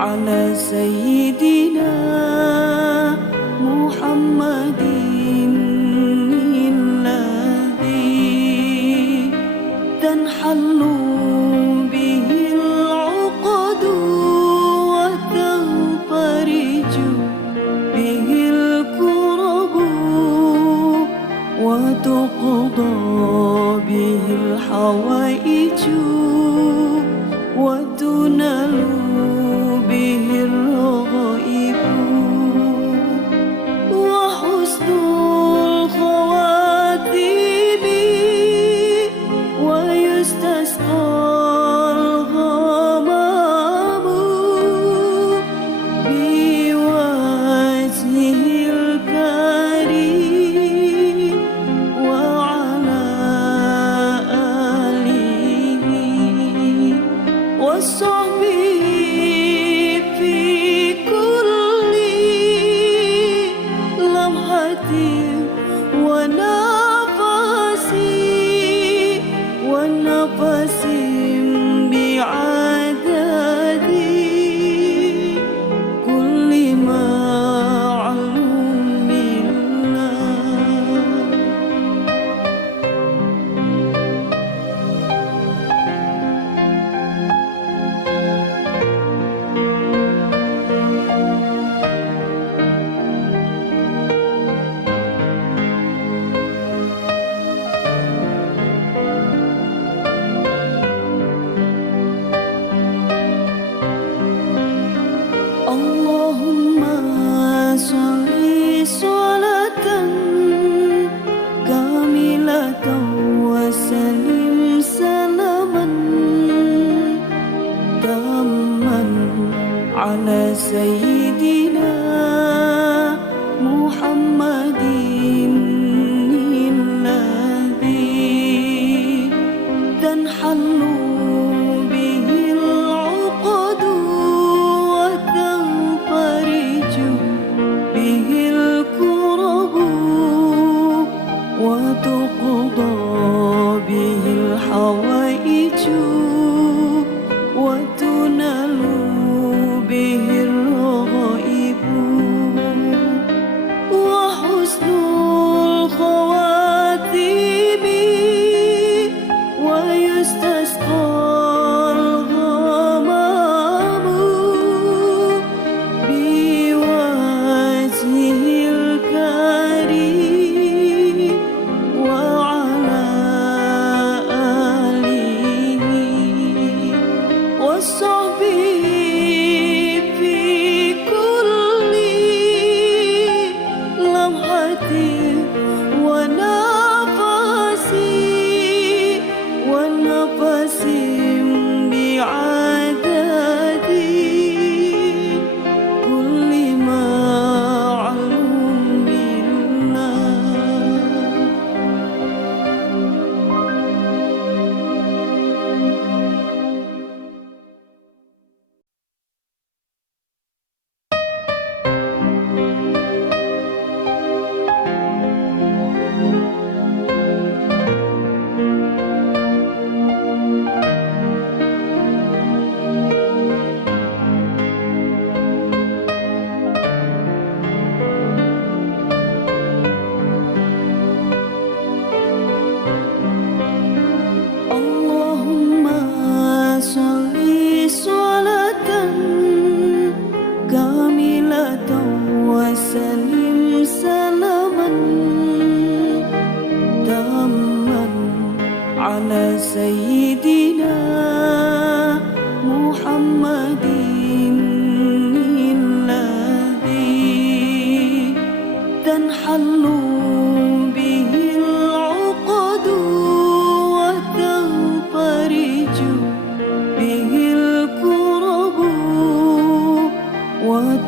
على سيدنا محمد الذي تنحل 欢乐随意的。just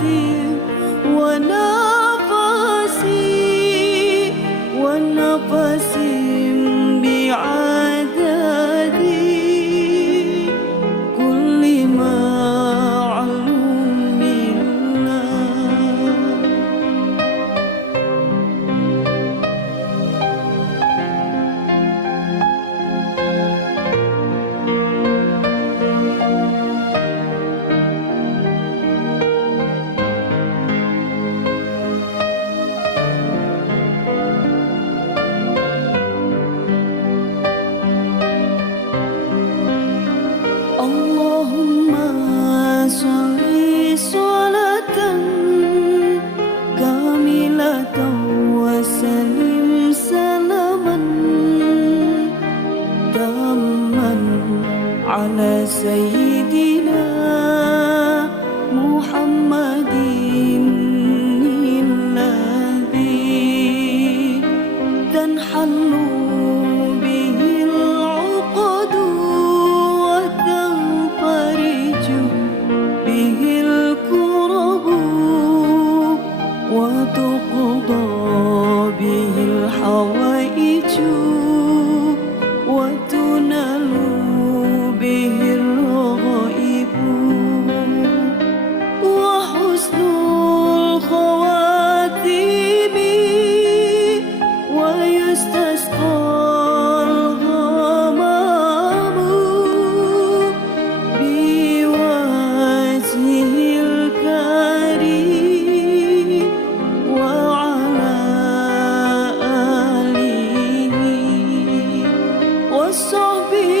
viu. وتقضى به absorvi.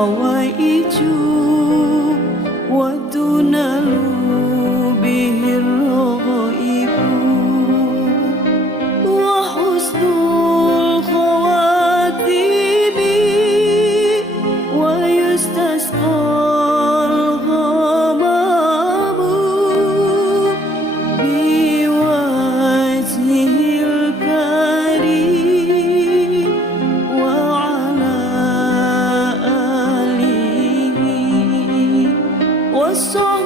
الحوائج وتنال so